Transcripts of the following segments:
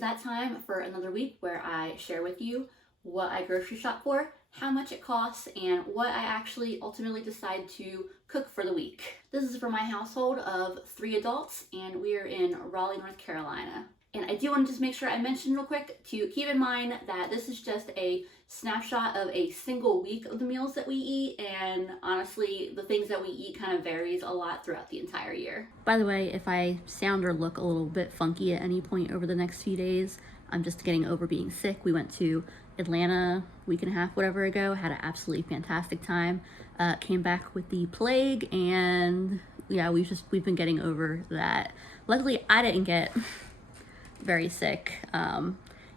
that time for another week where I share with you what I grocery shop for, how much it costs, and what I actually ultimately decide to cook for the week. This is for my household of 3 adults, and we are in Raleigh, North Carolina. And I do want to just make sure I mention real quick to keep in mind that this is just a snapshot of a single week of the meals that we eat, and honestly, the things that we eat kind of varies a lot throughout the entire year. By the way, if I sound or look a little bit funky at any point over the next few days, I'm just getting over being sick. We went to Atlanta a week and a half, whatever ago, had an absolutely fantastic time. Came back with the plague, and yeah, we've been getting over that. Luckily, I didn't get very sick.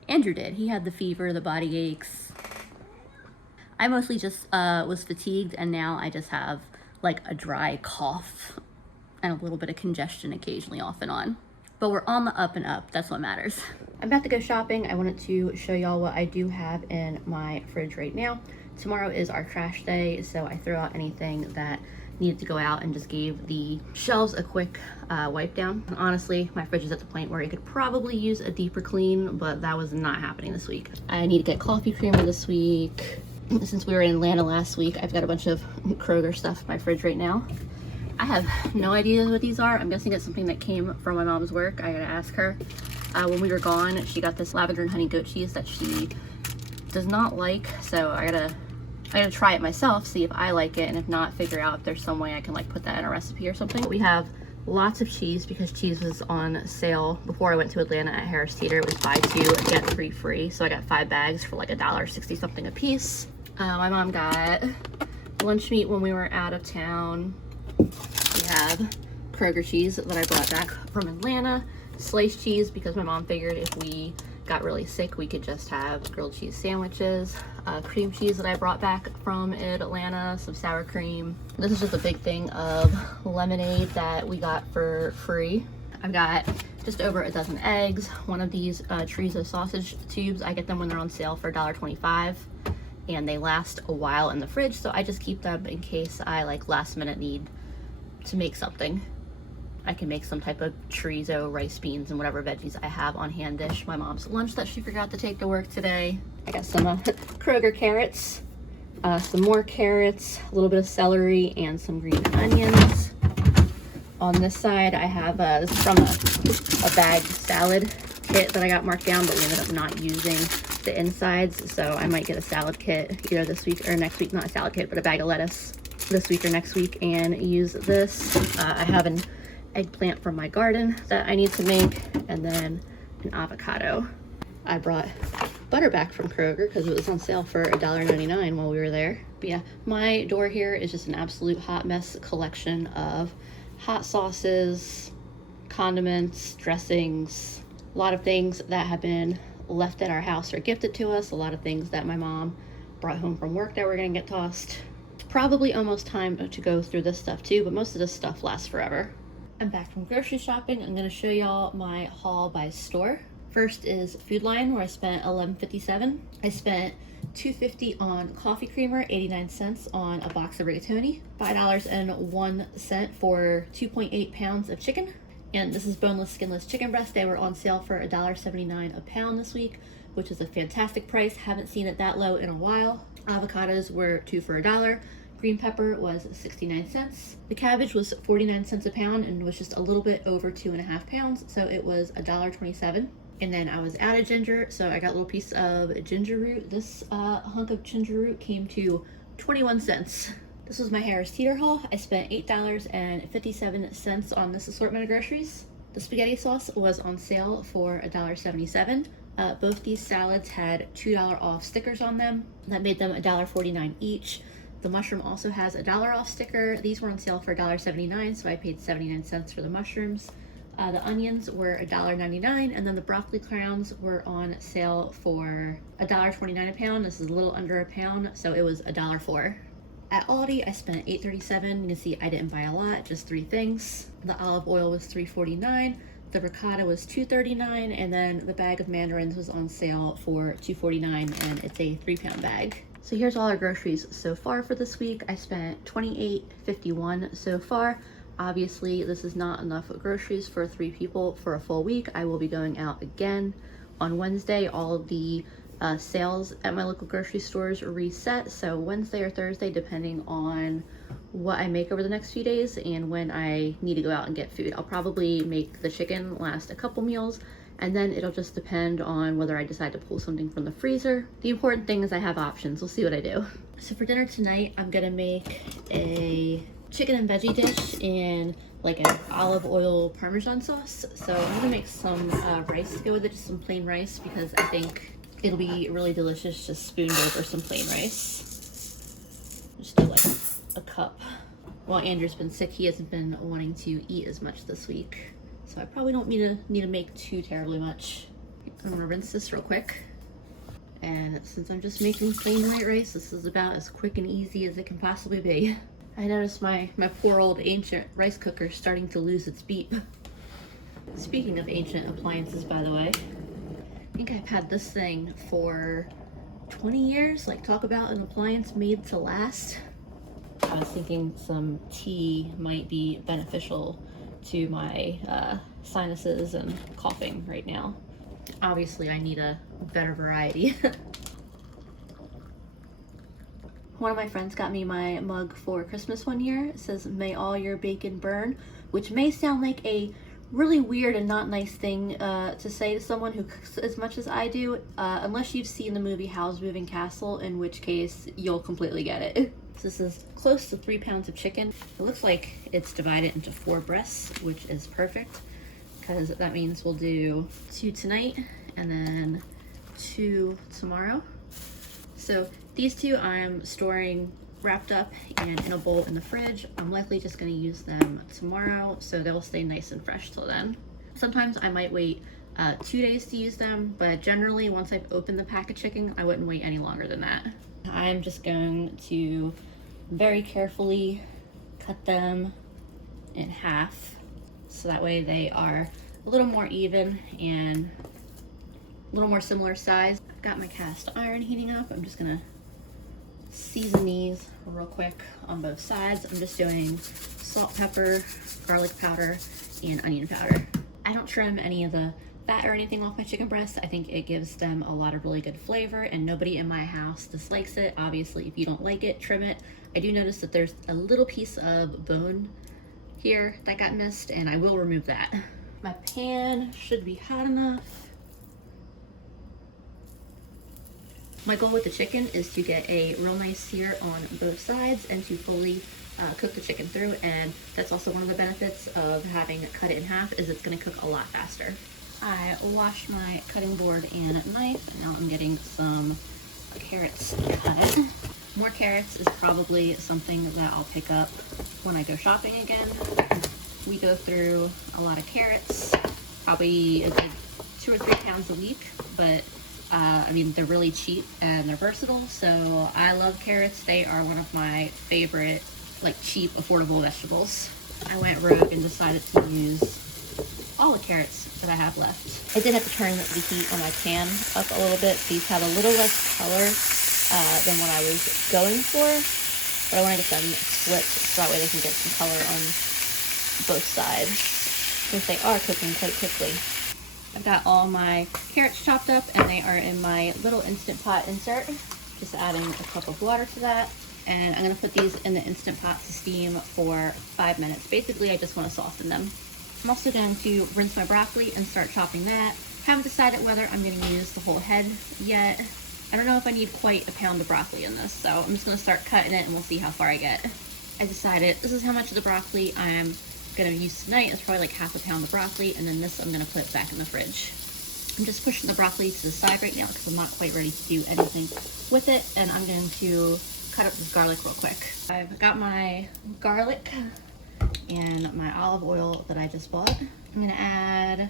Andrew did. He had the fever, the body aches. I mostly just was fatigued, and now I just have like a dry cough and a little bit of congestion occasionally off and on. But we're on the up and up. That's what matters. I'm about to go shopping. I wanted to show y'all what I do have in my fridge right now. Tomorrow is our trash day, so I threw out anything that needed to go out and just gave the shelves a quick wipe down. Honestly, my fridge is at the point where it could probably use a deeper clean, but that was not happening this week. I need to get coffee creamer this week. Since we were in Atlanta last week, I've got a bunch of Kroger stuff in my fridge right now. I have no idea what these are. I'm guessing it's something that came from my mom's work. I gotta ask her. When we were gone, she got this lavender and honey goat cheese that she does not like, so I gotta try it myself, see if I like it, and if not, figure out if there's some way I can like put that in a recipe or something. We have lots of cheese because cheese was on sale before I went to Atlanta at Harris Teeter. It was buy 2 get 3 free, so I got 5 bags for like $1.60 something a piece. My mom got lunch meat when we were out of town. We have Kroger cheese that I brought back from Atlanta, sliced cheese because my mom figured if we got really sick we could just have grilled cheese sandwiches, cream cheese that I brought back from Atlanta, some sour cream. This is just a big thing of lemonade that we got for free. I've got just over a dozen eggs, one of these chorizo sausage tubes. I get them when they're on sale for $1.25, and they last a while in the fridge, so I just keep them in case I like last minute need to make something. I can make some type of chorizo, rice, beans, and whatever veggies I have on hand dish. My mom's lunch that she forgot to take to work today. I got some Kroger carrots, some more carrots, a little bit of celery, and some green onions. On this side, I have this is from a bagged salad kit that I got marked down, but we ended up not using the insides, so I might get a salad kit either this week or next week. Not a salad kit, but a bag of lettuce this week or next week, and use this. I have an eggplant from my garden that I need to make, and then an avocado. I brought butter back from Kroger because it was on sale for $1.99 while we were there. But yeah, my door here is just an absolute hot mess collection of hot sauces, condiments, dressings, a lot of things that have been left at our house or gifted to us, a lot of things that my mom brought home from work that were gonna get tossed. It's probably almost time to go through this stuff too, but most of this stuff lasts forever. I'm back from grocery shopping. I'm going to show y'all my haul by store. First is Food Lion, where I spent $11.57. I spent $2.50 on coffee creamer, 89 cents on a box of rigatoni, $5.01 for 2.8 pounds of chicken. And this is boneless, skinless chicken breast. They were on sale for $1.79 a pound this week, which is a fantastic price. Haven't seen it that low in a while. Avocados were 2 for $1. Green pepper was 69 cents. The cabbage was 49 cents a pound and was just a little bit over 2.5 pounds, so it was $1.27. And then I was out of ginger, so I got a little piece of ginger root. This hunk of ginger root came to 21 cents. This was my Harris Teeter haul. I spent $8.57 on this assortment of groceries. The spaghetti sauce was on sale for $1.77. Both these salads had $2 off stickers on them. That made them $1.49 each. The mushroom also has a $1 off sticker. These were on sale for $1.79, so I paid 79 cents for the mushrooms. The onions were $1.99, and then the broccoli crowns were on sale for $1.29 a pound. This is a little under a pound, so it was $1.04. At Aldi, I spent $8.37. You can see I didn't buy a lot, just 3 things. The olive oil was $3.49. The ricotta was $2.39, and then the bag of mandarins was on sale for $2.49, and it's a 3-pound bag. So here's all our groceries so far for this week. I spent $28.51 so far. Obviously, this is not enough groceries for 3 people for a full week. I will be going out again On Wednesday, all of the sales at my local grocery stores reset, so Wednesday or Thursday, depending on what I make over the next few days and when I need to go out and get food. I'll probably make the chicken last a couple meals, and then it'll just depend on whether I decide to pull something from the freezer. The important thing is I have options. We'll see what I do. So for dinner tonight, I'm gonna make a chicken and veggie dish in like an olive oil Parmesan sauce. So I'm gonna make some rice to go with it, just some plain rice, because I think it'll be really delicious just spooned over some plain rice. Just do like a cup. While Andrew's been sick, he hasn't been wanting to eat as much this week, so I probably don't need to make too terribly much. I'm gonna rinse this real quick. And since I'm just making plain white rice, this is about as quick and easy as it can possibly be. I noticed my poor old ancient rice cooker starting to lose its beep. Speaking of ancient appliances, by the way, I think I've had this thing for 20 years. Like, talk about an appliance made to last. I was thinking some tea might be beneficial to my sinuses and coughing right now. Obviously, I need a better variety. One of my friends got me my mug for Christmas one year. It says, "May all your bacon burn," which may sound like a really weird and not nice thing to say to someone who cooks as much as I do, unless you've seen the movie Howl's Moving Castle, in which case you'll completely get it. So this is close to 3 pounds of chicken. It looks like it's divided into 4 breasts, which is perfect, because that means we'll do 2 tonight and then 2 tomorrow. So these 2 I'm storing wrapped up and in a bowl in the fridge. I'm likely just going to use them tomorrow, so they'll stay nice and fresh till then. Sometimes I might wait 2 days to use them, but generally once I've opened the pack of chicken, I wouldn't wait any longer than that. I'm just going to very carefully cut them in half, so that way they are a little more even and a little more similar size. I've got my cast iron heating up. I'm just gonna season these real quick on both sides. I'm just doing salt, pepper, garlic powder, and onion powder. I don't trim any of the fat or anything off my chicken breasts. I think it gives them a lot of really good flavor, and nobody in my house dislikes it. Obviously, if you don't like it, trim it. I do notice that there's a little piece of bone here that got missed, and I will remove that. My pan should be hot enough. My goal with the chicken is to get a real nice sear on both sides and to fully cook the chicken through, and that's also one of the benefits of having cut it in half, is it's going to cook a lot faster. I washed my cutting board and knife, and now I'm getting some carrots cut. More carrots is probably something that I'll pick up when I go shopping again. We go through a lot of carrots, probably a good 2 or 3 pounds a week, but I mean, they're really cheap and they're versatile, so I love carrots. They are one of my favorite, like, cheap, affordable vegetables. I went rogue and decided to use all the carrots that I have left. I did have to turn the heat on my pan up a little bit. These have a little less color than what I was going for, but I want to get them flipped so that way they can get some color on both sides, since they are cooking quite quickly. I've got all my carrots chopped up, and they are in my little Instant Pot insert. Just adding a cup of water to that, and I'm going to put these in the Instant Pot to steam for 5 minutes. Basically, I just want to soften them. I'm also going to rinse my broccoli and start chopping that. Haven't decided whether I'm going to use the whole head yet. I don't know if I need quite a pound of broccoli in this, so I'm just going to start cutting it and we'll see how far I get. I decided this is how much of the broccoli I'm going to use tonight. It's probably like half a pound of broccoli, and then this I'm going to put back in the fridge. I'm just pushing the broccoli to the side right now because I'm not quite ready to do anything with it, and I'm going to cut up this garlic real quick. I've got my garlic and my olive oil that I just bought. I'm going to add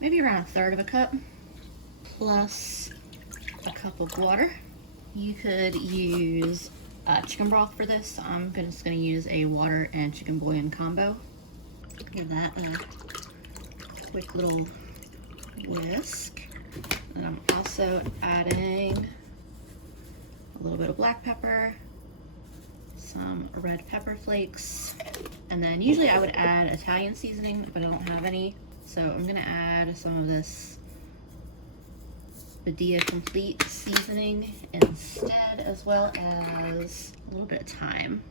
maybe around 1/3 of a cup, plus a cup of water. You could use chicken broth for this. I'm just going to use a water and chicken bouillon combo. Give that a quick little whisk. And I'm also adding a little bit of black pepper, some red pepper flakes, and then usually I would add Italian seasoning, but I don't have any, So I'm gonna add some of this Badia Complete seasoning instead, as well as a little bit of thyme.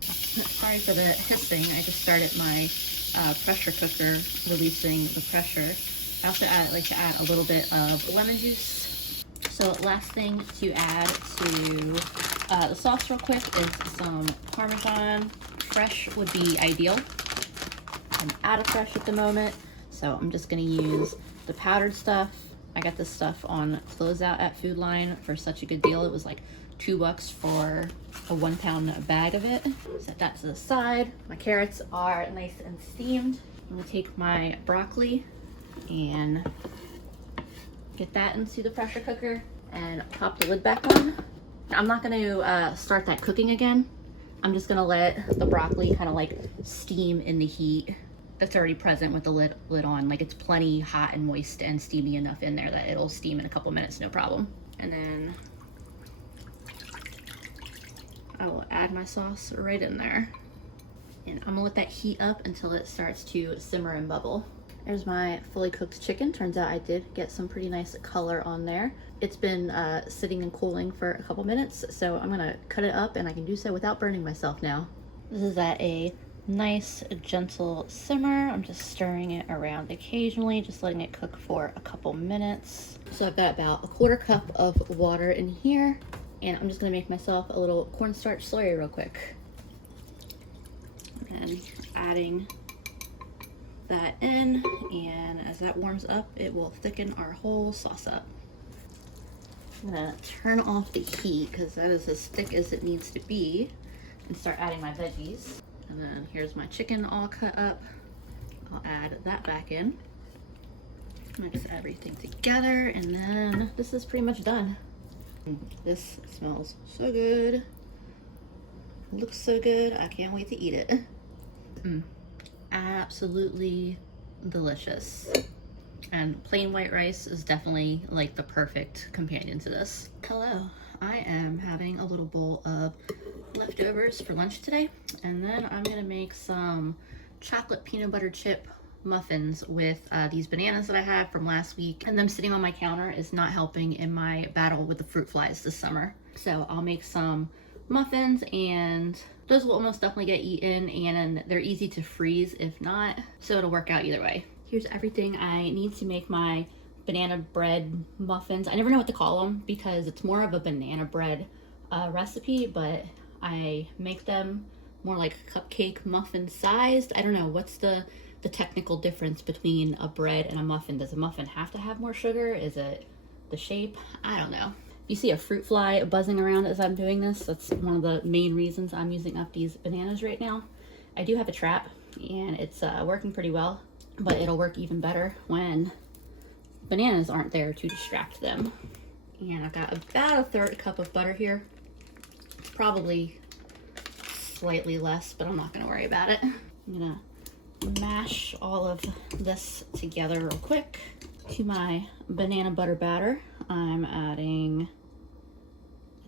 Sorry for the hissing, I just started my pressure cooker releasing the pressure. I also like to add a little bit of lemon juice. So last thing to add to the sauce real quick is some Parmesan. Fresh would be ideal. I'm out of fresh at the moment, so I'm just gonna use the powdered stuff. I got this stuff on closeout at Food Line for such a good deal. It was like $2 for a 1 pound bag of it. Set that to the side. My carrots are nice and steamed. I'm gonna take my broccoli and get that into the pressure cooker and pop the lid back on. I'm not gonna start that cooking again. I'm just gonna let the broccoli kind of like steam in the heat that's already present with the lid on. Like, it's plenty hot and moist and steamy enough in there that it'll steam in a couple minutes, no problem. And then I will add my sauce right in there. And I'm gonna let that heat up until it starts to simmer and bubble. There's my fully cooked chicken. Turns out I did get some pretty nice color on there. It's been sitting and cooling for a couple minutes, so I'm gonna cut it up, and I can do so without burning myself now. This is at a nice gentle simmer. I'm just stirring it around occasionally, just letting it cook for a couple minutes. So I've got about a 1/4 cup of water in here, and I'm just gonna make myself a little cornstarch slurry real quick. And adding that in, and as that warms up, it will thicken our whole sauce up. I'm gonna turn off the heat because that is as thick as it needs to be, and start adding my veggies. And then here's my chicken all cut up. I'll add that back in. Mix everything together, and then this is pretty much done. This smells so good. Looks so good. I can't wait to eat it. Absolutely delicious. And plain white rice is definitely like the perfect companion to this. Hello, I am having a little bowl of leftovers for lunch today, and then I'm gonna make some chocolate peanut butter chip muffins with these bananas that I have from last week, and them sitting on my counter is not helping in my battle with the fruit flies this summer. So I'll make some muffins, and those will almost definitely get eaten, and they're easy to freeze if not, so it'll work out either way. Here's everything I need to make my banana bread muffins. I never know what to call them because it's more of a banana bread recipe, but I make them more like cupcake muffin sized. I don't know, what's the technical difference between a bread and a muffin? Does a muffin have to have more sugar? Is it the shape? I don't know. You see a fruit fly buzzing around as I'm doing this. That's one of the main reasons I'm using up these bananas right now. I do have a trap, and it's working pretty well, but it'll work even better when bananas aren't there to distract them. And I've got about a 1/3 cup of butter here. Probably slightly less, but I'm not gonna worry about it. I'm gonna mash all of this together real quick. To my banana butter batter, I'm adding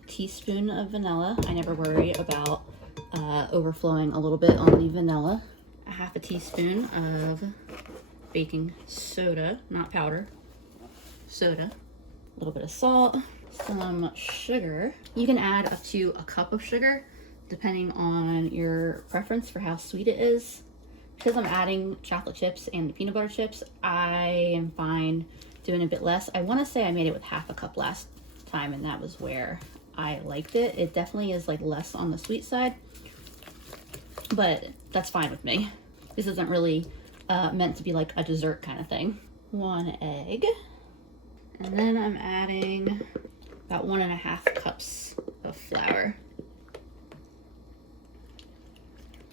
a teaspoon of vanilla. I never worry about overflowing a little bit on the vanilla. A 1/2 teaspoon of baking soda, not powder, soda. A little bit of salt, some sugar. You can add up to a cup of sugar depending on your preference for how sweet it is. Because I'm adding chocolate chips and the peanut butter chips, I am fine doing a bit less. I want to say I made it with 1/2 cup last time, and that was where I liked it. It definitely is like less on the sweet side, but that's fine with me. This isn't really meant to be like a dessert kind of thing. 1 egg, and then I'm adding about 1.5 cups of flour.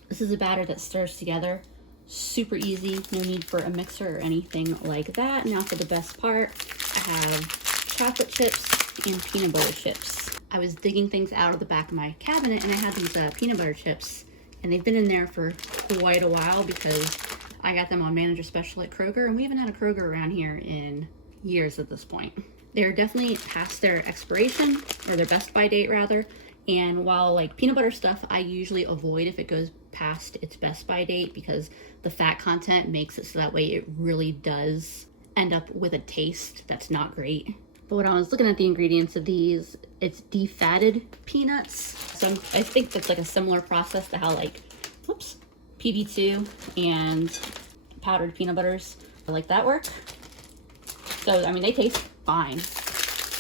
This is a batter that stirs together. Super easy, no need for a mixer or anything like that. Now for the best part, I have chocolate chips and peanut butter chips. I was digging things out of the back of my cabinet, and I had these peanut butter chips, and they've been in there for quite a while because I got them on manager special at Kroger, and we haven't had a Kroger around here in years at this point. They're definitely past their expiration, or their best by date rather. And while like peanut butter stuff, I usually avoid if it goes past its best by date because the fat content makes it so that way it really does end up with a taste that's not great. But when I was looking at the ingredients of these, it's defatted peanuts. So I think that's like a similar process to how like, whoops, PB2 and powdered peanut butters like that work. So, I mean, they taste fine.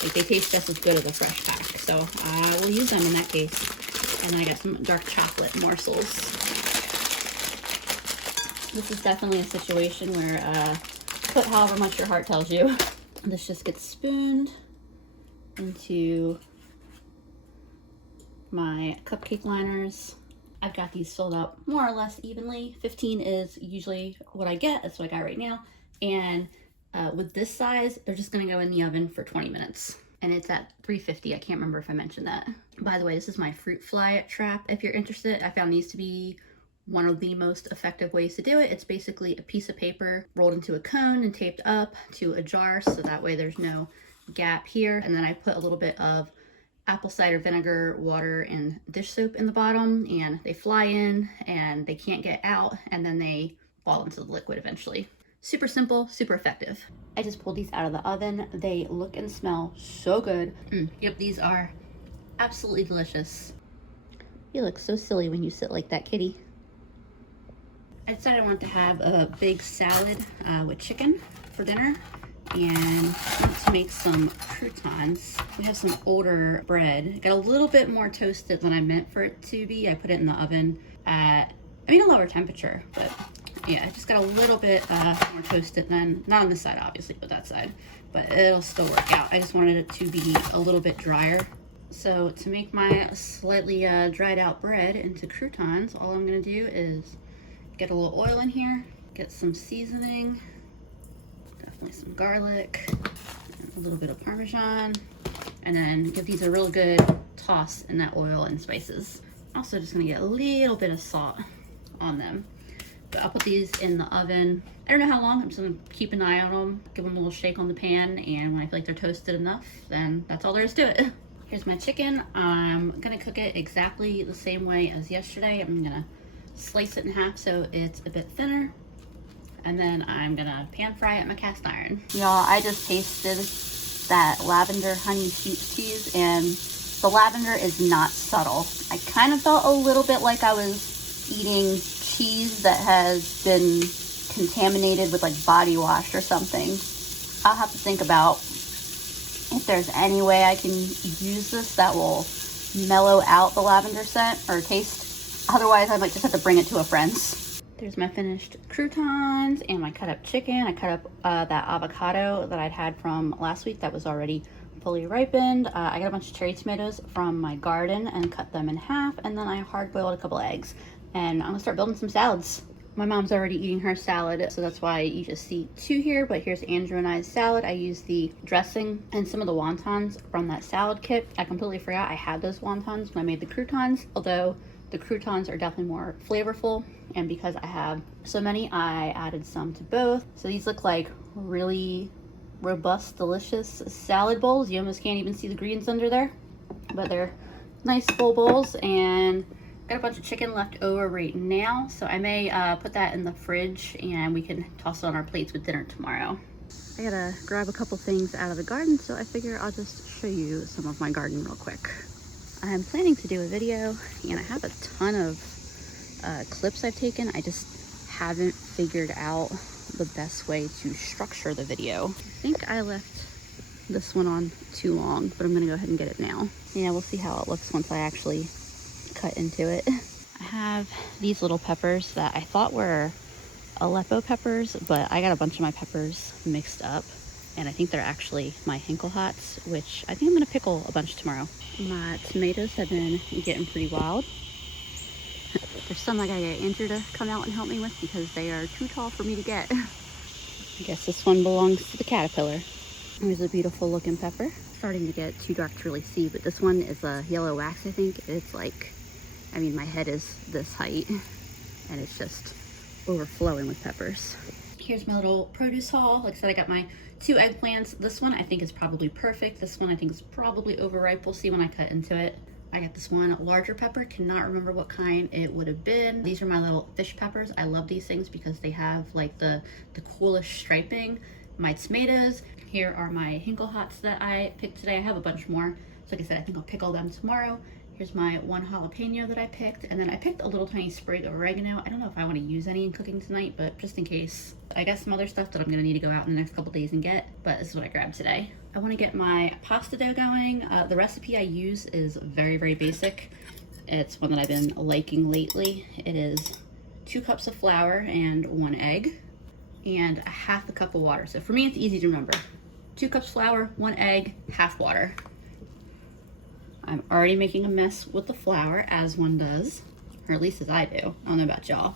Like, they taste just as good as a fresh pack. So I will use them in that case. And then I got some dark chocolate morsels. This is definitely a situation where put however much your heart tells you. This just gets spooned into my cupcake liners. I've got these filled up more or less evenly. 15 is usually what I get. That's what I got right now. And with this size, they're just gonna go in the oven for 20 minutes. And it's at 350. I can't remember if I mentioned that. By the way, this is my fruit fly trap. If you're interested, I found these to be one of the most effective ways to do it. It's basically a piece of paper rolled into a cone and taped up to a jar, so that way there's no gap here. And then I put a little bit of apple cider vinegar, water, and dish soap in the bottom, and they fly in and they can't get out, and then they fall into the liquid eventually. Super simple, super effective. I just pulled these out of the oven. They look and smell so good. Yep, these are absolutely delicious. You look so silly when you sit like that, kitty. I decided I wanted to have a big salad with chicken for dinner, and I want to make some croutons. We have some older bread. It got a little bit more toasted than I meant for it to be. I put it in the oven at, a lower temperature, but yeah, it just got a little bit more toasted than, not on this side obviously, but that side, but it'll still work out. I just wanted it to be a little bit drier. So to make my slightly dried out bread into croutons, all I'm gonna do is get a little oil in here, get some seasoning, definitely some garlic, and a little bit of Parmesan, and then give these a real good toss in that oil and spices. Also just gonna get a little bit of salt on them. But I'll put these in the oven. I don't know how long. I'm just gonna keep an eye on them, give them a little shake on the pan, and when I feel like they're toasted enough, then that's all there is to it. Here's my chicken. I'm gonna cook it exactly the same way as yesterday. I'm gonna slice it in half so it's a bit thinner, and then I'm gonna pan fry it in my cast iron. Y'all, I just tasted that lavender honey sheep cheese, and the lavender is not subtle. I kind of felt a little bit like I was eating cheese that has been contaminated with like body wash or something. I'll have to think about if there's any way I can use this that will mellow out the lavender scent or taste. Otherwise, I might just have to bring it to a friend's. There's my finished croutons and my cut up chicken. I cut up that avocado that I'd had from last week that was already fully ripened. I got a bunch of cherry tomatoes from my garden and cut them in half, and then I hard boiled a couple eggs. And I'm gonna start building some salads. My mom's already eating her salad, so that's why you just see two here, but here's Andrew and I's salad. I used the dressing and some of the wontons from that salad kit. I completely forgot I had those wontons when I made the croutons, although the croutons are definitely more flavorful, and because I have so many, I added some to both. So these look like really robust, delicious salad bowls. You almost can't even see the greens under there, but they're nice full bowls. And got a bunch of chicken left over right now, so I may put that in the fridge and we can toss it on our plates with dinner tomorrow. I gotta grab a couple things out of the garden, so I figure I'll just show you some of my garden real quick. I'm planning to do a video, and I have a ton of clips I've taken. I just haven't figured out the best way to structure the video. I think I left this one on too long, but I'm gonna go ahead and get it now. Yeah, we'll see how it looks once I actually cut into it. I have these little peppers that I thought were Aleppo peppers, but I got a bunch of my peppers mixed up, and I think they're actually my Hinklehots, which I think I'm gonna pickle a bunch tomorrow. My tomatoes have been getting pretty wild. There's some I gotta get Andrew to come out and help me with because they are too tall for me to get. I guess this one belongs to the caterpillar. Here's a beautiful looking pepper. Starting to get too dark to really see, but this one is a yellow wax, I think. It's like, I mean, my head is this height, and it's just overflowing with peppers. Here's my little produce haul. Like I said, I got my 2 eggplants. This one I think is probably perfect. This one I think is probably overripe. We'll see when I cut into it. I got this one larger pepper, cannot remember what kind it would have been. These are my little fish peppers. I love these things because they have like the coolest striping. My tomatoes. Here are my Hinkle Hots that I picked today. I have a bunch more. So like I said, I think I'll pickle them tomorrow. Here's my one jalapeno that I picked. And then I picked a little tiny sprig of oregano. I don't know if I want to use any in cooking tonight, but just in case. I got some other stuff that I'm gonna need to go out in the next couple days and get, but this is what I grabbed today. I wanna get my pasta dough going. The recipe I use is very, very basic. It's one that I've been liking lately. It is 2 cups of flour and 1 egg and a half a cup of water. So for me, it's easy to remember. 2 cups flour, 1 egg, half water. I'm already making a mess with the flour, as one does, or at least as I do. I don't know about y'all.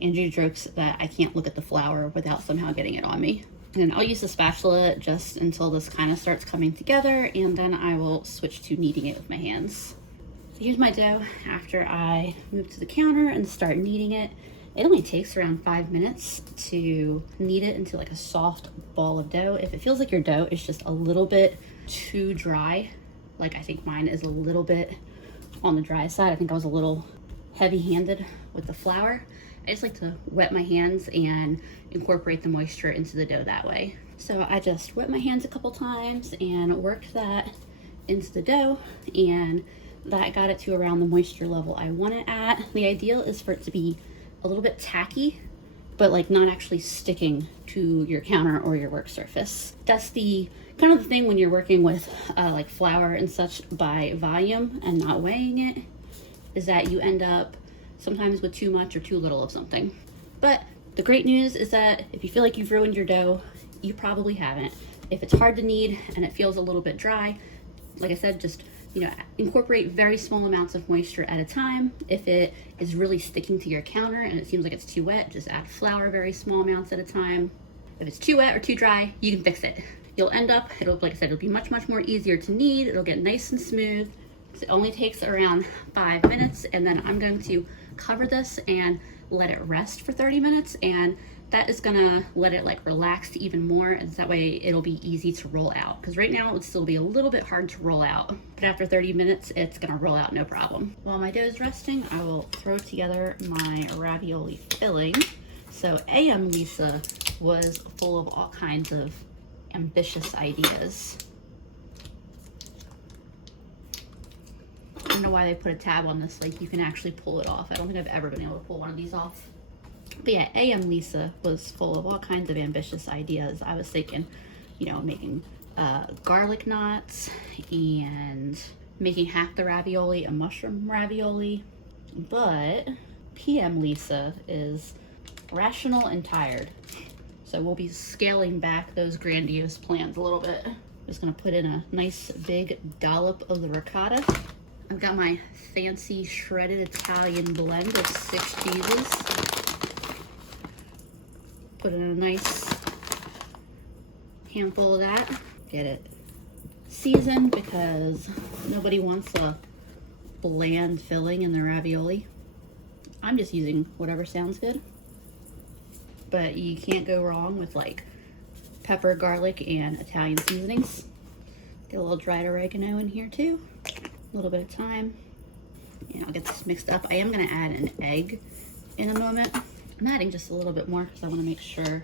Andrew jokes that I can't look at the flour without somehow getting it on me. And I'll use the spatula just until this kind of starts coming together, and then I will switch to kneading it with my hands. So here's my dough after I move to the counter and start kneading it. It only takes around 5 minutes to knead it into like a soft ball of dough. If it feels like your dough is just a little bit too dry, like I think mine is a little bit on the dry side. I think I was a little heavy-handed with the flour. I just like to wet my hands and incorporate the moisture into the dough that way. So I just wet my hands a couple times and worked that into the dough, and that got it to around the moisture level I want it at. The ideal is for it to be a little bit tacky, but like not actually sticking to your counter or your work surface. That's the kind of the thing when you're working with like flour and such by volume and not weighing it, is that you end up sometimes with too much or too little of something. But the great news is that if you feel like you've ruined your dough, you probably haven't. If it's hard to knead and it feels a little bit dry, like I said, just incorporate very small amounts of moisture at a time. If it is really sticking to your counter and it seems like it's too wet, just add flour very small amounts at a time. If it's too wet or too dry, you can fix it. You'll end up, like I said, it'll be much, much more easier to knead. It'll get nice and smooth. It only takes around 5 minutes, and then I'm going to cover this and let it rest for 30 minutes, and that is gonna let it like relax even more, and that way it'll be easy to roll out, because right now it would still be a little bit hard to roll out, but after 30 minutes it's gonna roll out no problem. While my dough is resting, I will throw together my ravioli filling. So AM Lisa was full of all kinds of ambitious ideas. I don't know why they put a tab on this, like you can actually pull it off. I don't think I've ever been able to pull one of these off. But yeah, AM Lisa was full of all kinds of ambitious ideas. I was thinking, making garlic knots and making half the ravioli a mushroom ravioli. But PM Lisa is rational and tired. So we'll be scaling back those grandiose plans a little bit. Just gonna put in a nice big dollop of the ricotta. I've got my fancy shredded Italian blend of 6 cheeses. Put in a nice handful of that. Get it seasoned because nobody wants a bland filling in their ravioli. I'm just using whatever sounds good. But you can't go wrong with like pepper, garlic, and Italian seasonings. Get a little dried oregano in here too. A little bit of thyme. I'll get this mixed up. I am gonna add an egg in a moment. I'm adding just a little bit more because I want to make sure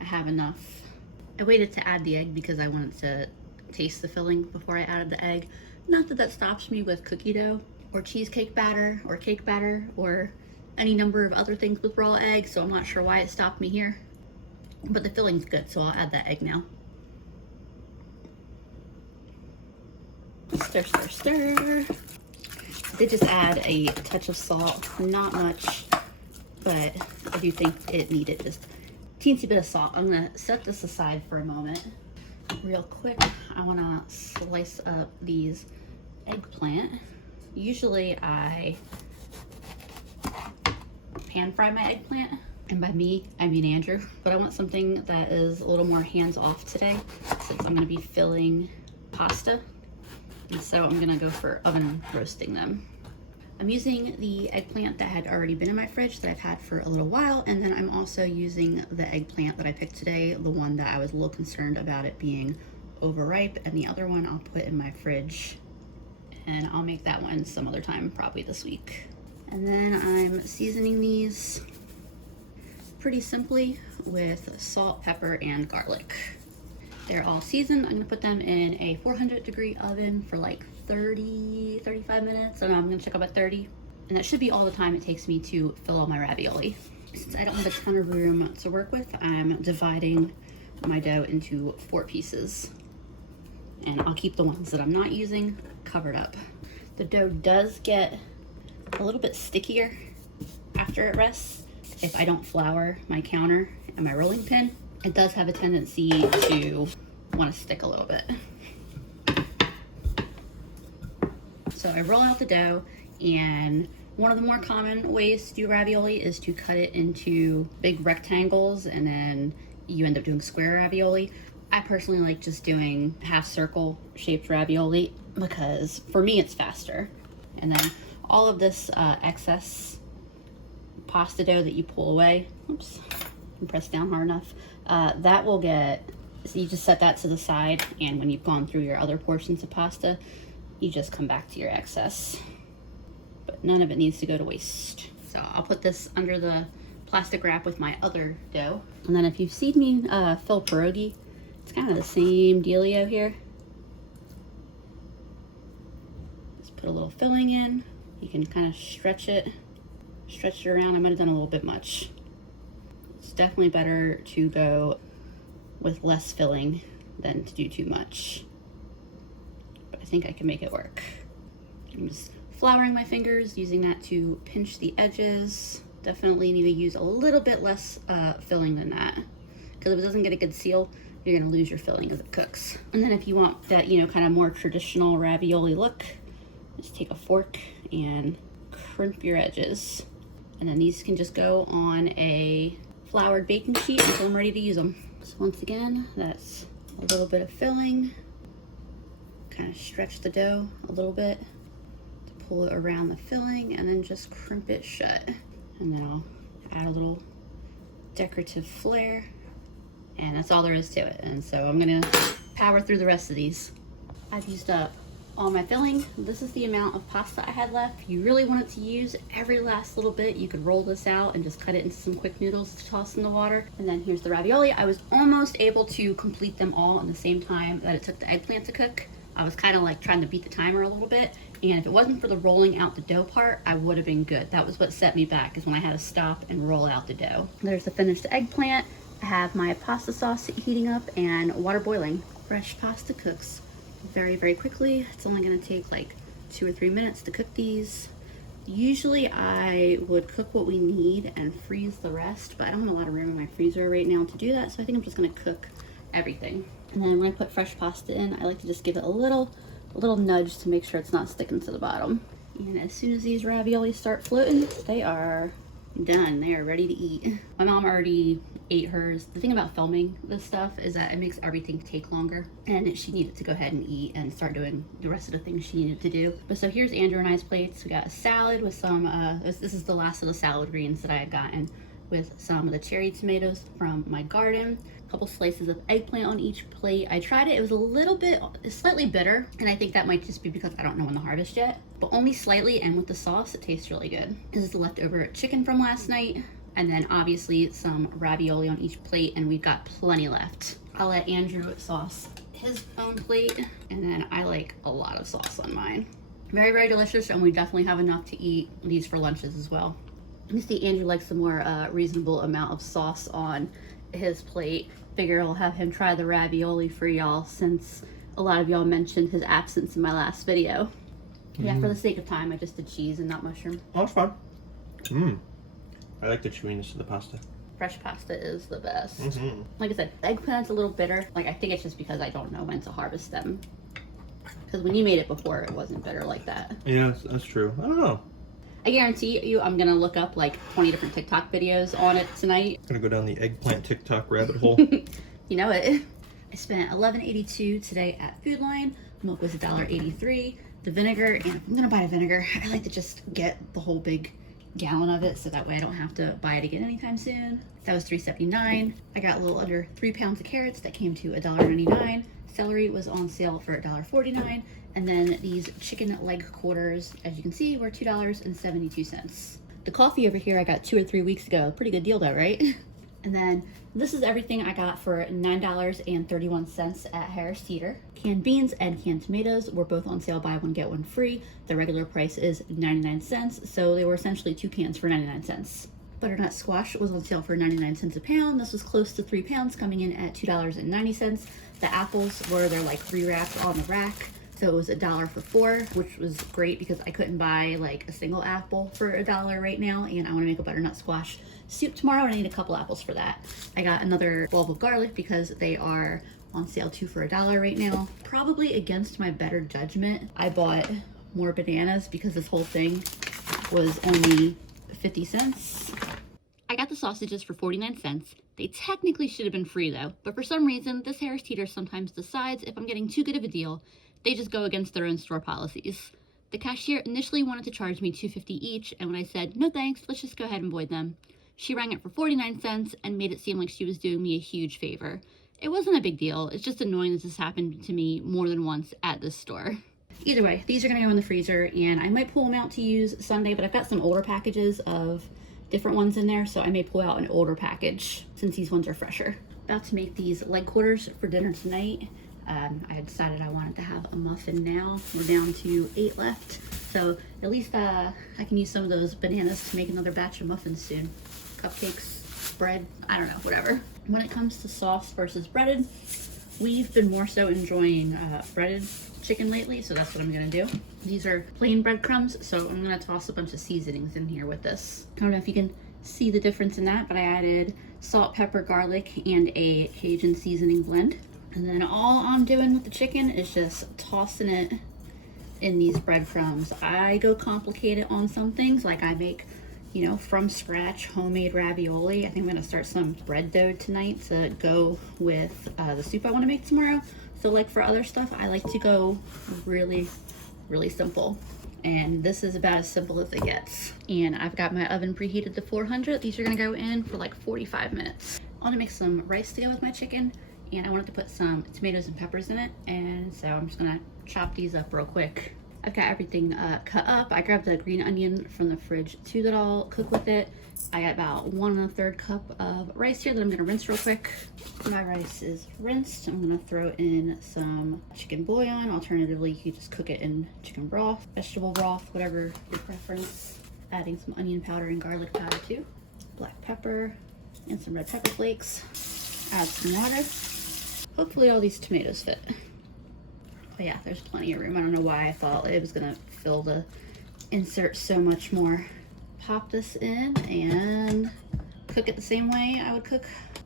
I have enough. I waited to add the egg because I wanted to taste the filling before I added the egg. Not that that stops me with cookie dough or cheesecake batter or cake batter or any number of other things with raw eggs, so I'm not sure why it stopped me here. But the filling's good, so I'll add that egg now. Stir, stir, stir. I did just add a touch of salt, not much, but I do think it needed just a teensy bit of salt. I'm gonna set this aside for a moment. Real quick, I wanna slice up these eggplant. Usually I pan fry my eggplant, and by me, I mean Andrew, but I want something that is a little more hands-off today since I'm gonna be filling pasta. And so I'm gonna go for oven roasting them. I'm using the eggplant that had already been in my fridge that I've had for a little while, and then I'm also using the eggplant that I picked today, the one that I was a little concerned about it being overripe, and the other one I'll put in my fridge and I'll make that one some other time, probably this week. And then I'm seasoning these pretty simply with salt, pepper, and garlic. They're all seasoned. I'm gonna put them in a 400-degree oven for like 35 minutes. I don't know, I'm gonna check about 30. And that should be all the time it takes me to fill all my ravioli. Since I don't have a ton of room to work with, I'm dividing my dough into 4 pieces. And I'll keep the ones that I'm not using covered up. The dough does get a little bit stickier after it rests if I don't flour my counter and my rolling pin. It does have a tendency to want to stick a little bit. So I roll out the dough, and one of the more common ways to do ravioli is to cut it into big rectangles, and then you end up doing square ravioli. I personally like just doing half circle shaped ravioli because for me it's faster. And then all of this excess pasta dough that you pull away, oops, I pressed down hard enough, that will get, so you just set that to the side, and when you've gone through your other portions of pasta, you just come back to your excess. But none of it needs to go to waste. So I'll put this under the plastic wrap with my other dough. And then if you've seen me fill pierogi, it's kind of the same dealio here. Just put a little filling in. You can kind of stretch it around. I might have done a little bit much. It's definitely better to go with less filling than to do too much. But I think I can make it work. I'm just flouring my fingers, using that to pinch the edges. Definitely need to use a little bit less filling than that, because if it doesn't get a good seal, you're gonna lose your filling as it cooks. And then if you want that, you know, kind of more traditional ravioli look, just take a fork and crimp your edges. And then these can just go on a floured baking sheet until I'm ready to use them. So once again, that's a little bit of filling. Kind of stretch the dough a little bit to pull it around the filling, and then just crimp it shut. And then I'll add a little decorative flair, and that's all there is to it. And so I'm gonna power through the rest of these. I've used up all my filling. This is the amount of pasta I had left. If you really wanted to use every last little bit, you could roll this out and just cut it into some quick noodles to toss in the water. And then here's the ravioli. I was almost able to complete them all in the same time that it took the eggplant to cook. I was kind of like trying to beat the timer a little bit. And if it wasn't for the rolling out the dough part, I would have been good. That was what set me back, is when I had to stop and roll out the dough. There's the finished eggplant. I have my pasta sauce heating up and water boiling. Fresh pasta cooks very, very quickly. It's only gonna take like 2 or 3 minutes to cook these. Usually I would cook what we need and freeze the rest, but I don't have a lot of room in my freezer right now to do that, so I think I'm just gonna cook everything. And then when I put fresh pasta in, I like to just give it a little nudge to make sure it's not sticking to the bottom. And as soon as these raviolis start floating, they are done. They are ready to eat. My mom already ate hers. The thing about filming this stuff is that it makes everything take longer, and she needed to go ahead and eat and start doing the rest of the things she needed to do. But so here's Andrew and I's plates. We got a salad with some, this is the last of the salad greens that I had gotten, with some of the cherry tomatoes from my garden. Couple slices of eggplant on each plate. I tried it, it was a little bit, slightly bitter, and I think that might just be because I don't know when the harvest yet, but only slightly, and with the sauce, it tastes really good. This is the leftover chicken from last night, and then obviously some ravioli on each plate, and we've got plenty left. I'll let Andrew sauce his own plate, and then I like a lot of sauce on mine. Very, very delicious, and we definitely have enough to eat these for lunches as well. Let me see, Andrew likes a more reasonable amount of sauce on his plate. Figure I'll have him try the ravioli for y'all, since a lot of y'all mentioned his absence in my last video. Yeah, for the sake of time, I just did cheese and not mushroom. Oh, that's fine. I like the chewiness of the pasta. Fresh pasta is the best. Like I said, the eggplant's a little bitter. Like, I think it's just because I don't know when to harvest them. Because when you made it before, it wasn't bitter like that. Yeah, that's true. I don't know. I guarantee you I'm gonna look up like 20 different TikTok videos on it tonight. Gonna go down the eggplant TikTok rabbit hole. You know it. I spent $11.82 today at Food Line. Milk was $1.83. The vinegar, and if I'm gonna buy a vinegar, I like to just get the whole big gallon of it, so that way I don't have to buy it again anytime soon. That was $3.79. I got a little under 3 pounds of carrots that came to $1.99. Celery was on sale for $1.49. And then these chicken leg quarters, as you can see, were $2.72. The coffee over here I got 2 or 3 weeks ago. Pretty good deal though, right? And then this is everything I got for $9.31 at Harris Teeter. Canned beans and canned tomatoes were both on sale, buy one get one free. The regular price is 99 cents, so they were essentially 2 cans for 99 cents. Butternut squash was on sale for 99 cents a pound. This was close to 3 pounds, coming in at $2.90. The apples were, they're like re-wrapped on the rack. So it was $1 for 4, which was great because I couldn't buy like a single apple for $1 right now, and I want to make a butternut squash soup tomorrow, and I need a couple apples for that. I got another bulb of garlic because they are on sale 2 for $1 right now. Probably against my better judgment, I bought more bananas because this whole thing was only 50 cents. I got the sausages for 49 cents. They technically should have been free though, but for some reason, this Harris Teeter sometimes decides if I'm getting too good of a deal, they just go against their own store policies. The cashier initially wanted to charge me $2.50 each, and when I said, no thanks, let's just go ahead and void them, she rang it for 49 cents and made it seem like she was doing me a huge favor. It wasn't a big deal, it's just annoying that this happened to me more than once at this store. Either way, these are gonna go in the freezer, and I might pull them out to use Sunday, but I've got some older packages of different ones in there, so I may pull out an older package since these ones are fresher. About to make these leg quarters for dinner tonight. I had decided I wanted to have a muffin now. We're down to 8 left, so at least I can use some of those bananas to make another batch of muffins soon. Cupcakes, bread, I don't know, whatever. When it comes to sauce versus breaded, we've been more so enjoying breaded chicken lately, so that's what I'm gonna do. These are plain breadcrumbs, so I'm gonna toss a bunch of seasonings in here with this. I don't know if you can see the difference in that, but I added salt, pepper, garlic, and a Cajun seasoning blend. And then all I'm doing with the chicken is just tossing it in these breadcrumbs. I go complicated on some things, like I make, you know, from scratch homemade ravioli. I think I'm gonna start some bread dough tonight to go with the soup I wanna make tomorrow. So like for other stuff, I like to go really, really simple. And this is about as simple as it gets. And I've got my oven preheated to 400. These are gonna go in for like 45 minutes. I wanna make some rice to go with my chicken, and I wanted to put some tomatoes and peppers in it, and so I'm just gonna chop these up real quick. I've got everything cut up. I grabbed the green onion from the fridge too that I'll cook with it. I got about 1 1/3 cup of rice here that I'm gonna rinse real quick. My rice is rinsed. I'm gonna throw in some chicken bouillon. Alternatively, you could just cook it in chicken broth, vegetable broth, whatever your preference. Adding some onion powder and garlic powder too. Black pepper and some red pepper flakes. Add some water. Hopefully all these tomatoes fit. But yeah, there's plenty of room. I don't know why I thought it was gonna fill the insert so much more. Pop this in and cook it the same way I would cook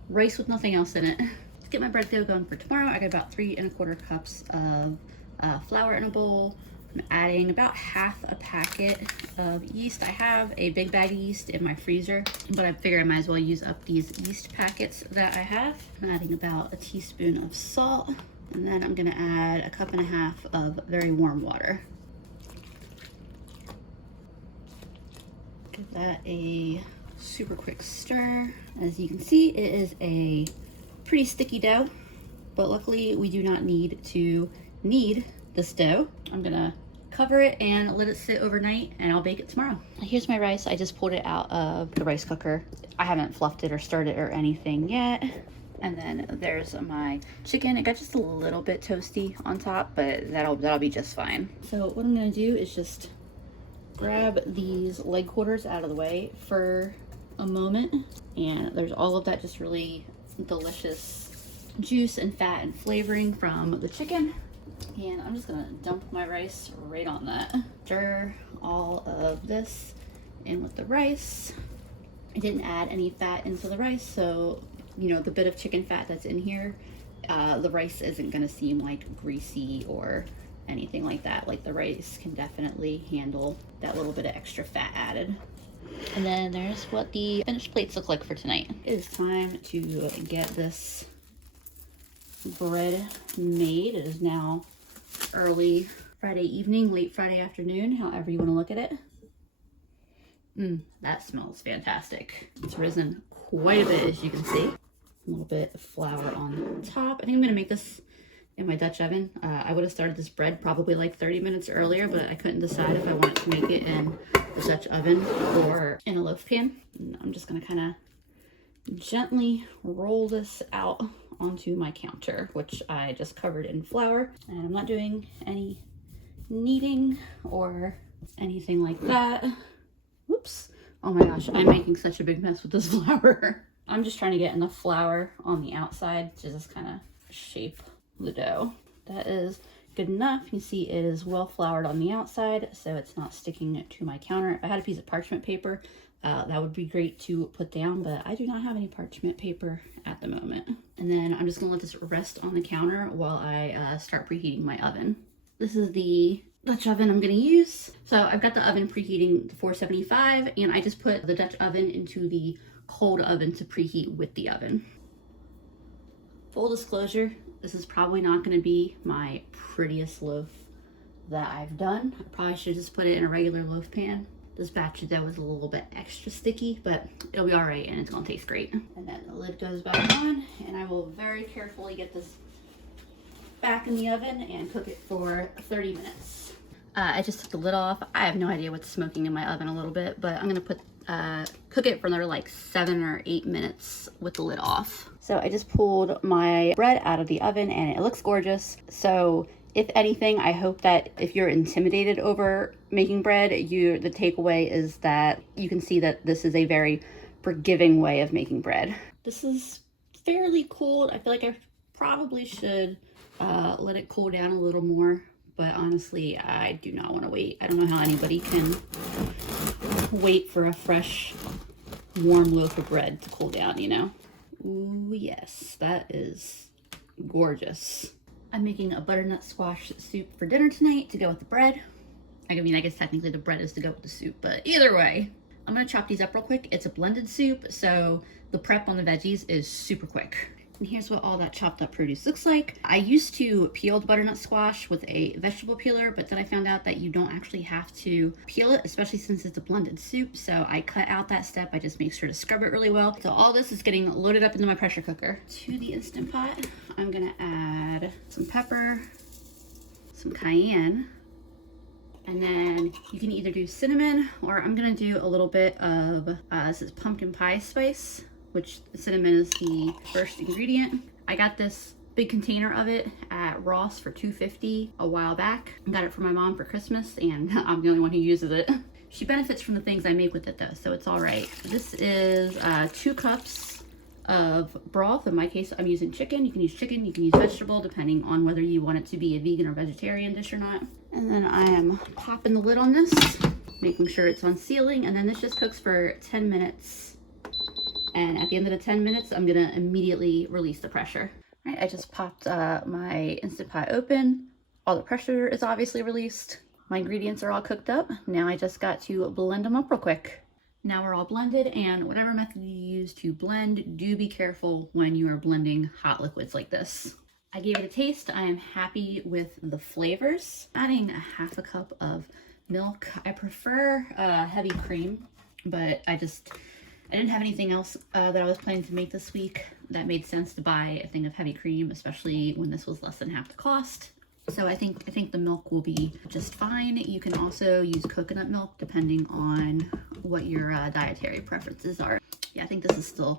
rice with nothing else in it. Let's get my bread dough going for tomorrow. I got about 3 1/4 cups of flour in a bowl. I'm adding about half a packet of yeast. I have a big bag of yeast in my freezer, but I figure I might as well use up these yeast packets that I have. I'm adding about a teaspoon of salt, and then I'm gonna add a 1.5 cups of very warm water. Give that a super quick stir. As you can see, it is a pretty sticky dough, but luckily we do not need to knead this dough. I'm gonna cover it and let it sit overnight, and I'll bake it tomorrow. Here's my rice. I just pulled it out of the rice cooker. I haven't fluffed it or stirred it or anything yet. And then there's my chicken. It got just a little bit toasty on top, but that'll be just fine. So what I'm gonna do is just grab these leg quarters out of the way for a moment, and there's all of that just really delicious juice and fat and flavoring from the chicken. And I'm just gonna dump my rice right on that. Stir all of this in with the rice. I didn't add any fat into the rice, so you know, the bit of chicken fat that's in here, the rice isn't gonna seem like greasy or anything like that. Like the rice can definitely handle that little bit of extra fat added. And then there's what the finished plates look like for tonight. It is time to get this bread made. It is now early Friday evening, late Friday afternoon, however you want to look at it. That smells fantastic. It's risen quite a bit, as you can see. A little bit of flour on top. I think I'm gonna make this in my Dutch oven. I would have started this bread probably like 30 minutes earlier, but I couldn't decide if I wanted to make it in the Dutch oven or in a loaf pan. And I'm just gonna kind of gently roll this out onto my counter, which I just covered in flour. And I'm not doing any kneading or anything like that. Whoops. Oh my gosh, I'm making such a big mess with this flour. I'm just trying to get enough flour on the outside to just kind of shape the dough. That is good enough. You see it is well floured on the outside, so it's not sticking to my counter. If I had a piece of parchment paper, that would be great to put down, but I do not have any parchment paper at the moment. And then I'm just gonna let this rest on the counter while I start preheating my oven. This is the Dutch oven I'm gonna use. So I've got the oven preheating to 475, and I just put the Dutch oven into the cold oven to preheat with the oven. Full disclosure, this is probably not gonna be my prettiest loaf that I've done. I probably should just put it in a regular loaf pan. This batch of dough is a little bit extra sticky, but it'll be all right and it's gonna taste great. And then the lid goes back on, and I will very carefully get this back in the oven and cook it for 30 minutes. I just took the lid off. I have no idea what's smoking in my oven a little bit, but I'm gonna cook it for another like 7 or 8 minutes with the lid off. So I just pulled my bread out of the oven and it looks gorgeous. So if anything, I hope that if you're intimidated over making bread, the takeaway is that you can see that this is a very forgiving way of making bread. This is fairly cooled. I feel like I probably should let it cool down a little more, but honestly, I do not want to wait. I don't know how anybody can wait for a fresh, warm loaf of bread to cool down, you know? Ooh, yes, that is gorgeous. I'm making a butternut squash soup for dinner tonight to go with the bread. I mean, I guess technically the bread is to go with the soup, but either way, I'm gonna chop these up real quick. It's a blended soup, so the prep on the veggies is super quick. And here's what all that chopped up produce looks like. I used to peel the butternut squash with a vegetable peeler, but then I found out that you don't actually have to peel it, especially since it's a blended soup. So I cut out that step. I just make sure to scrub it really well. So all this is getting loaded up into my pressure cooker. To the Instant Pot, I'm gonna add some pepper, some cayenne, and then you can either do cinnamon, or I'm gonna do a little bit of, this is pumpkin pie spice, which cinnamon is the first ingredient. I got this big container of it at Ross for $2.50 a while back. I got it for my mom for Christmas, and I'm the only one who uses it. She benefits from the things I make with it though, so it's all right. This is 2 cups of broth. In my case, I'm using chicken. You can use chicken, you can use vegetable, depending on whether you want it to be a vegan or vegetarian dish or not. And then I am popping the lid on this, making sure it's on sealing, and then this just cooks for 10 minutes. And at the end of the 10 minutes, I'm gonna immediately release the pressure. All right, I just popped my Instant Pot open. All the pressure is obviously released. My ingredients are all cooked up. Now I just got to blend them up real quick. Now we're all blended, and whatever method you use to blend, do be careful when you are blending hot liquids like this. I gave it a taste. I am happy with the flavors. Adding a half a cup of milk. I prefer heavy cream, but I didn't have anything else that I was planning to make this week that made sense to buy a thing of heavy cream, especially when this was less than half the cost. So I think the milk will be just fine. You can also use coconut milk depending on what your dietary preferences are. Yeah, I think this is still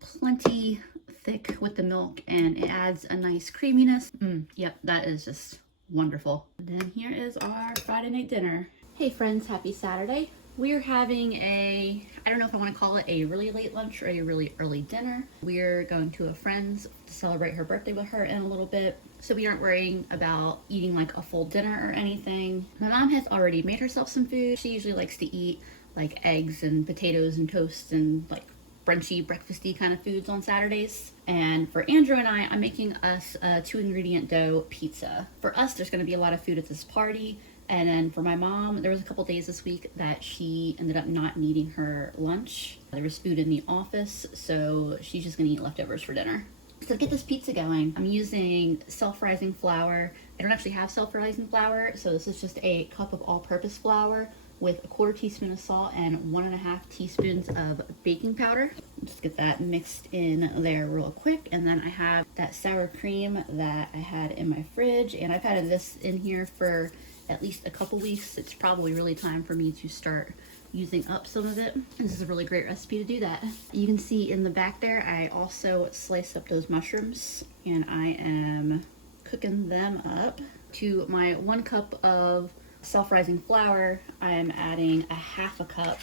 plenty thick with the milk, and it adds a nice creaminess. Yep, that is just wonderful. And then here is our Friday night dinner. Hey friends, happy Saturday. We're having I don't know if I want to call it a really late lunch or a really early dinner. We're going to a friend's to celebrate her birthday with her in a little bit, so we aren't worrying about eating like a full dinner or anything. My mom has already made herself some food. She usually likes to eat like eggs and potatoes and toast and like brunchy, breakfasty kind of foods on Saturdays. And for Andrew and I'm making us a 2-ingredient dough pizza. For us, there's going to be a lot of food at this party. And then for my mom, there was a couple days this week that she ended up not needing her lunch. There was food in the office, so she's just gonna eat leftovers for dinner. So to get this pizza going, I'm using self-rising flour. I don't actually have self-rising flour, so this is just a cup of all-purpose flour with a 1/4 teaspoon of salt and 1.5 teaspoons of baking powder. Just get that mixed in there real quick. And then I have that sour cream that I had in my fridge, and I've had this in here for at least a couple weeks. It's probably really time for me to start using up some of it. This is a really great recipe to do that. You can see in the back there, I also sliced up those mushrooms, and I am cooking them up. To my 1 cup of self-rising flour, I am adding a 1/2 cup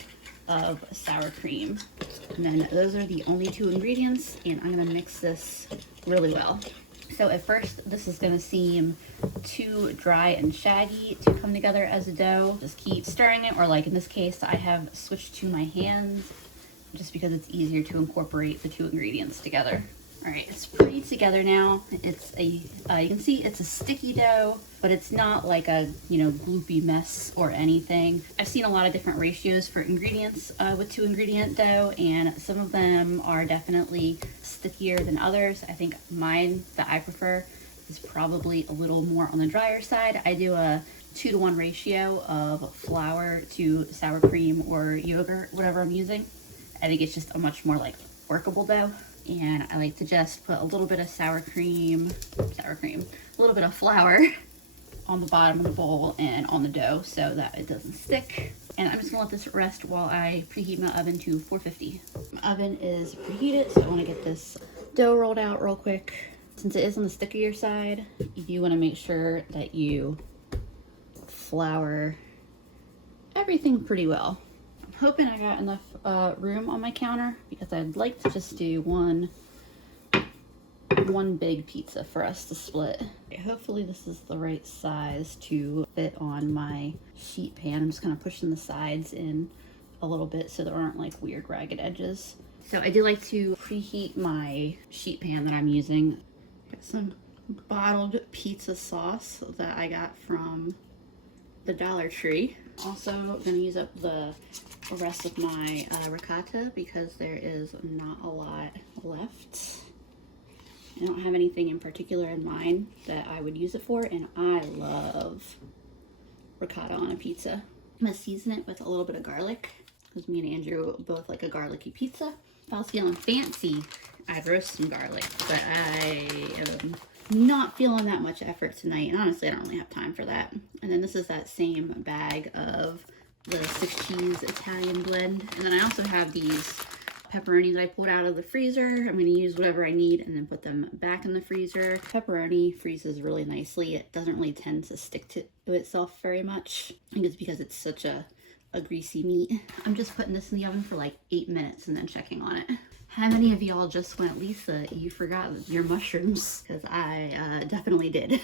of sour cream. And then those are the only 2 ingredients, and I'm gonna mix this really well. So at first, this is gonna seem too dry and shaggy to come together as a dough. Just keep stirring it, or like in this case, I have switched to my hands just because it's easier to incorporate the 2 ingredients together. All right, it's pretty together now. It's a, you can see it's a sticky dough, but it's not like a, gloopy mess or anything. I've seen a lot of different ratios for ingredients with 2 ingredient dough, and some of them are definitely stickier than others. I think mine that I prefer is probably a little more on the drier side. I do a 2-to-1 ratio of flour to sour cream or yogurt, whatever I'm using. I think it's just a much more like workable dough. And I like to just put a little bit of sour cream, a little bit of flour on the bottom of the bowl and on the dough so that it doesn't stick. And I'm just gonna let this rest while I preheat my oven to 450. My oven is preheated, so I wanna get this dough rolled out real quick. Since it is on the stickier side, you do wanna make sure that you flour everything pretty well. Hoping I got enough room on my counter because I'd like to just do one big pizza for us to split. Hopefully this is the right size to fit on my sheet pan. I'm just kind of pushing the sides in a little bit so there aren't like weird ragged edges. So I do like to preheat my sheet pan that I'm using. Got some bottled pizza sauce that I got from the Dollar Tree. Also gonna use up the rest of my ricotta because there is not a lot left. I don't have anything in particular in mind that I would use it for, and I love ricotta on a pizza. I'm gonna season it with a little bit of garlic because me and Andrew both like a garlicky pizza. If I was feeling fancy, I'd roast some garlic, but I am not feeling that much effort tonight, and honestly I don't really have time for that. And then this is that same bag of the 6 cheese Italian blend, and then I also have these pepperoni that I pulled out of the freezer. I'm going to use whatever I need and then put them back in the freezer. Pepperoni freezes really nicely. It doesn't really tend to stick to itself very much. I think it's because it's such a greasy meat. I'm just putting this in the oven for like 8 minutes and then checking on it. How many of y'all just went, Lisa, you forgot your mushrooms? Because I definitely did.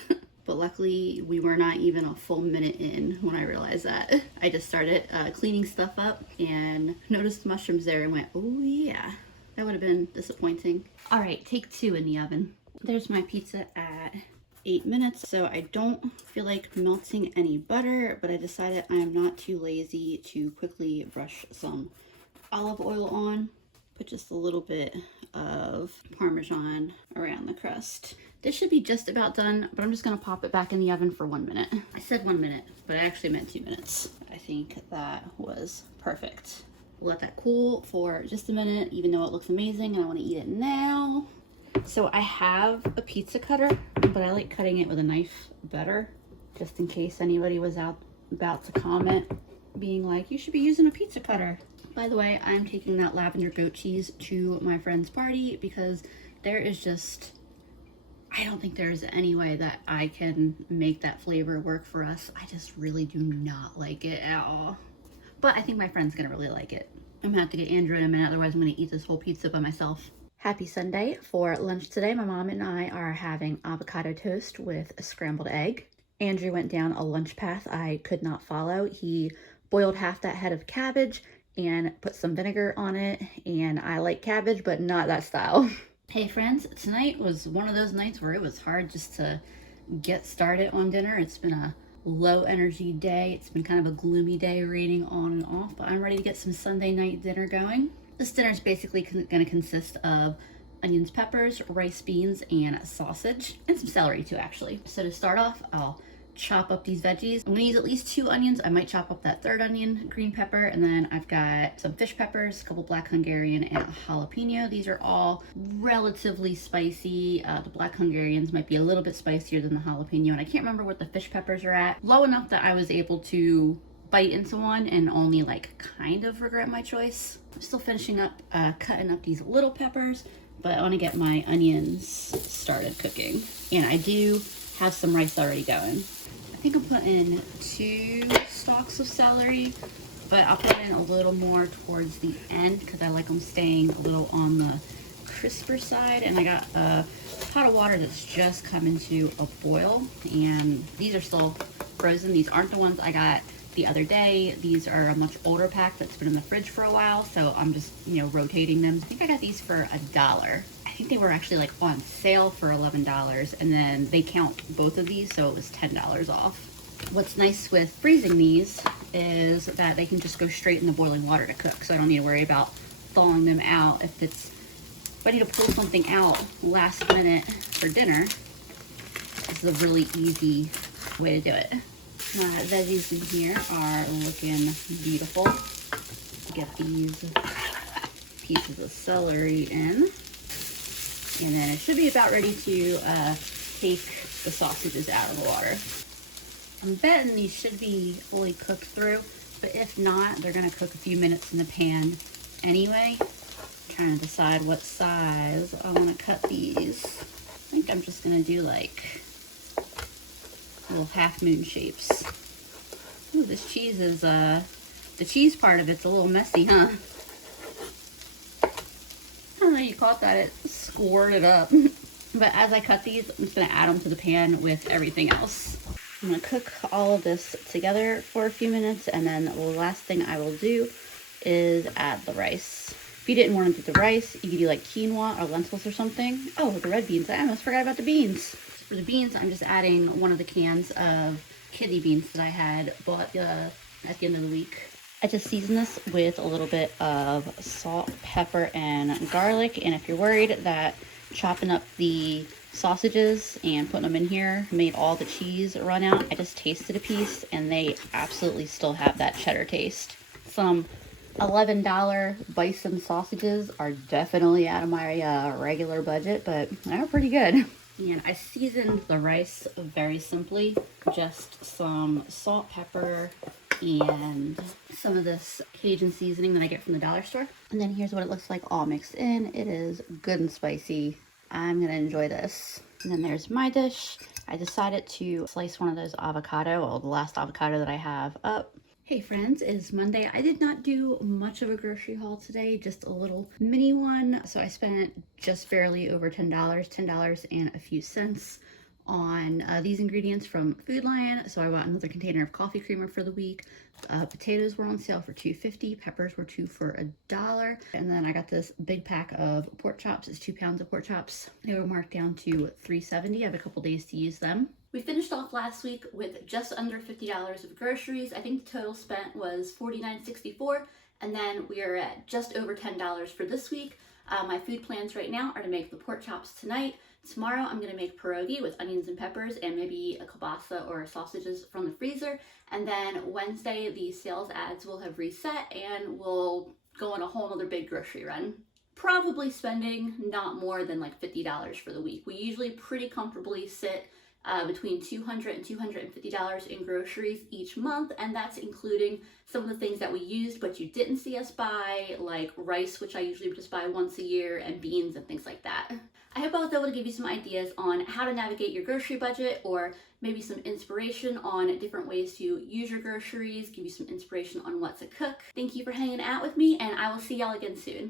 But luckily we were not even a full minute in when I realized that. I just started cleaning stuff up and noticed mushrooms there and went, oh yeah, that would have been disappointing. All right, take 2 in the oven. There's my pizza at 8 minutes. So I don't feel like melting any butter, but I decided I am not too lazy to quickly brush some olive oil on. Put just a little bit of Parmesan around the crust. This should be just about done, but I'm just gonna pop it back in the oven for 1 minute. I said 1 minute, but I actually meant 2 minutes. I think that was perfect. Let that cool for just a minute, even though it looks amazing and I wanna eat it now. So I have a pizza cutter, but I like cutting it with a knife better, just in case anybody was about to comment being like, you should be using a pizza cutter. By the way, I'm taking that lavender goat cheese to my friend's party because there is just, I don't think there's any way that I can make that flavor work for us. I just really do not like it at all. But I think my friend's gonna really like it. I'm gonna have to get Andrew in a minute, otherwise I'm gonna eat this whole pizza by myself. Happy Sunday. For lunch today, my mom and I are having avocado toast with a scrambled egg. Andrew went down a lunch path I could not follow. He boiled half that head of cabbage and put some vinegar on it, and I like cabbage, but not that style. Hey friends, tonight was one of those nights where it was hard just to get started on dinner. It's been a low energy day. It's been kind of a gloomy day, raining on and off, but I'm ready to get some Sunday night dinner going. This dinner is basically going to consist of onions, peppers, rice, beans, and sausage, and some celery too, actually. So to start off, I'll chop up these veggies. I'm gonna use at least 2 onions. I might chop up that 3rd onion, green pepper, and then I've got some fish peppers, a couple black Hungarian, and a jalapeno. These are all relatively spicy. The black Hungarians might be a little bit spicier than the jalapeno, and I can't remember what the fish peppers are at. Low enough that I was able to bite into one and only like kind of regret my choice. I'm still finishing up cutting up these little peppers, but I want to get my onions started cooking. And I do have some rice already going. I think I'm putting 2 stalks of celery, but I'll put in a little more towards the end because I like them staying a little on the crisper side. And I got a pot of water that's just coming to a boil, and these are still frozen. These aren't the ones I got the other day. These are a much older pack that's been in the fridge for a while, so I'm just, you know, rotating them. I think I got these for $1. I think they were actually like on sale for $11, and then they count both of these, so it was $10 off. What's nice with freezing these is that they can just go straight in the boiling water to cook, so I don't need to worry about thawing them out. If I need to pull something out last minute for dinner, this is a really easy way to do it. My veggies in here are looking beautiful. Get these pieces of celery in. And then it should be about ready to take the sausages out of the water. I'm betting these should be fully cooked through, but if not, they're gonna cook a few minutes in the pan anyway. I'm trying to decide what size I wanna cut these. I think I'm just gonna do like little half moon shapes. Ooh, this cheese is, the cheese part of it's a little messy, huh? I don't know, you caught that, it squirted up. But as I cut these, I'm just gonna add them to the pan with everything else. I'm gonna cook all of this together for a few minutes, and then the last thing I will do is add the rice. If you didn't want to do the rice, you could do like quinoa or lentils or something. Oh, the red beans, I almost forgot about the beans. For the beans, I'm just adding one of the cans of kidney beans that I had bought at the end of the week. I just season this with a little bit of salt, pepper, and garlic. And if you're worried that chopping up the sausages and putting them in here made all the cheese run out, I just tasted a piece and they absolutely still have that cheddar taste. Some $11 bison sausages are definitely out of my regular budget, but they're pretty good. And I seasoned the rice very simply, just some salt, pepper, and some of this Cajun seasoning that I get from the dollar store. And then here's what it looks like all mixed in. It is good and spicy. I'm gonna enjoy this. And then there's my dish. I decided to slice one of those avocado, well, the last avocado that I have up. Hey friends, it's Monday. I did not do much of a grocery haul today, just a little mini one. So I spent just barely over $10 and a few cents on these ingredients from Food Lion. So I bought another container of coffee creamer for the week. Potatoes were on sale for $2.50. Peppers were 2 for $1. And then I got this big pack of pork chops. It's 2 pounds of pork chops. They were marked down to $3.70. I have a couple days to use them. We finished off last week with just under $50 of groceries. I think the total spent was $49.64, and then we are at just over $10 for this week. My food plans right now are to make the pork chops tonight. Tomorrow I'm going to make pierogi with onions and peppers and maybe a kielbasa or sausages from the freezer. And then Wednesday the sales ads will have reset and we'll go on a whole other big grocery run. Probably spending not more than like $50 for the week. We usually pretty comfortably sit between $200 and $250 in groceries each month, and that's including some of the things that we used but you didn't see us buy, like rice, which I usually just buy once a year, and beans and things like that. I hope I was able to give you some ideas on how to navigate your grocery budget, or maybe some inspiration on different ways to use your groceries, give you some inspiration on what to cook. Thank you for hanging out with me, and I will see y'all again soon.